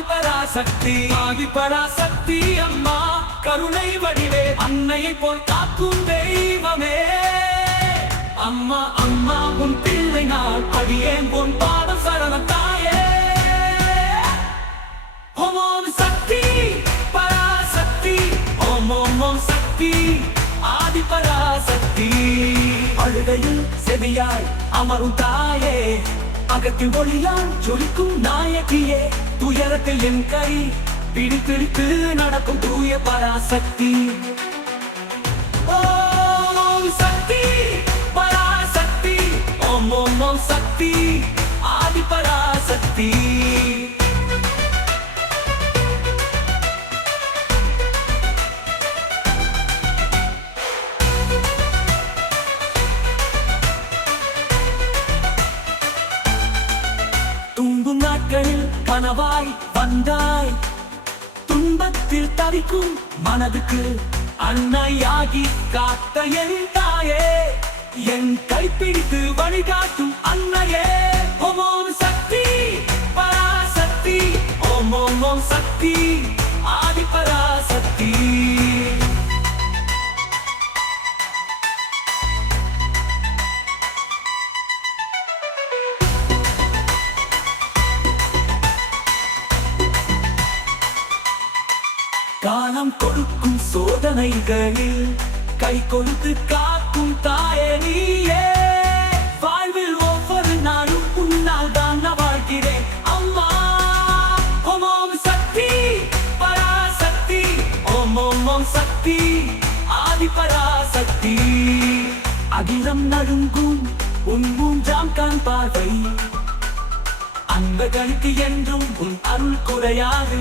ஆதிபராசக்தி ஆதிபராசக்தி அம்மா கருணை வடிவே அன்னையை போல் காக்கும் தெய்வமே அம்மா அம்மா உன் பிள்ளை நான் அடியேன் உன் பாதம் சரணம் தாயே ஓம் ஓம் சக்தி பராசக்தி ஓம் ஓம் ஓம் சக்தி ஆதிபராசக்தி அழுகையில் செவியாய் அமரும் தாயே அகத்தில் ஒளியால் ஜொலிக்கும் நாயகியே துயரத்தில் என் கை பிடித்து நடக்கும் தூய பராசக்தி ஓம் சக்தி பராசக்தி ஓம் ஓம் ஓம் சக்தி ஆதிபராசக்தி துன்பும் நாட்களில் கனவாய் வந்தாய் துன்பத்தில் தவிக்கும் மனதுக்கு அன்னையாகி காத்த என் தாயே என் கைப்பிடித்து வழிகாட்டும் அன்னையே ஓம் ஓம் சக்தி பராசக்தி ஓம் ஓம் ஓம் சக்தி ஆதிபராசக்தி காலம் கொடுக்கும் சோதனைகளில் கை கொடுத்து காக்கும் தாயே நீயே வாழ்வில் ஒவ்வொரு நாளும் உன்னால் தான் நான் வாழ்கிறேன் அம்மா ஓம் ஓம் சக்தி பராசக்தி ஓம் ஓம் ஓம் சக்தி ஆதிபராசக்தி அகிலம் நடுங்கும் உன் மூன்றாம் கண் பார்வை அன்பர்களுக்கு என்றும் உன் அருள் குறையாது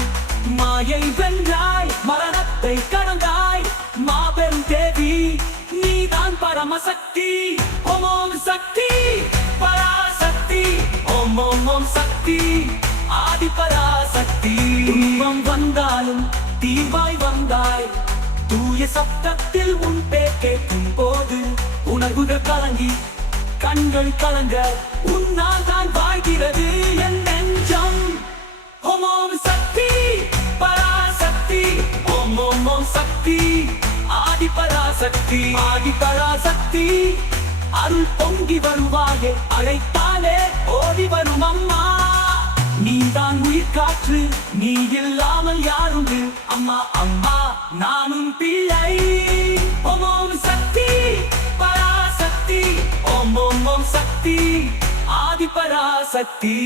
மாயை வென்றாய் மரணத்தை கடந்தாய் மாபெரும் தேவி நீதான் பரமசக்தி ஓம் ஓம் சக்தி பராசக்தி ஓம் ஓம் ஓம் சக்தி ஆதிபராசக்தி துன்பம் வந்தாலும் தீவாய் வந்தாய் தூய சப்தத்தில் உன் பேர் கேட்கும் போது உணர்வுகள் கலங்கி கண்கள் கலங்க உன்னால் தான் வாழ்கிறது என் நெஞ்சம் ஓம் ஓம் சக்தி பராசக்தி ஓம் ஓம் ஓம் சக்தி ஆதிபராசக்தி ஆதிபராசக்தி அருள் பொங்கி வருவாயே அழைத்தாலே ஓடி வரும் அம்மா நீதான் உயிர் காற்று நீ இல்லாமல் யாரும் அம்மா அம்மா நானும் பிள்ளை ஓம் ஓம் சக்தி பராசக்தி ஓம் ஓம் ஓம் சக்தி ஆதிபராசக்தி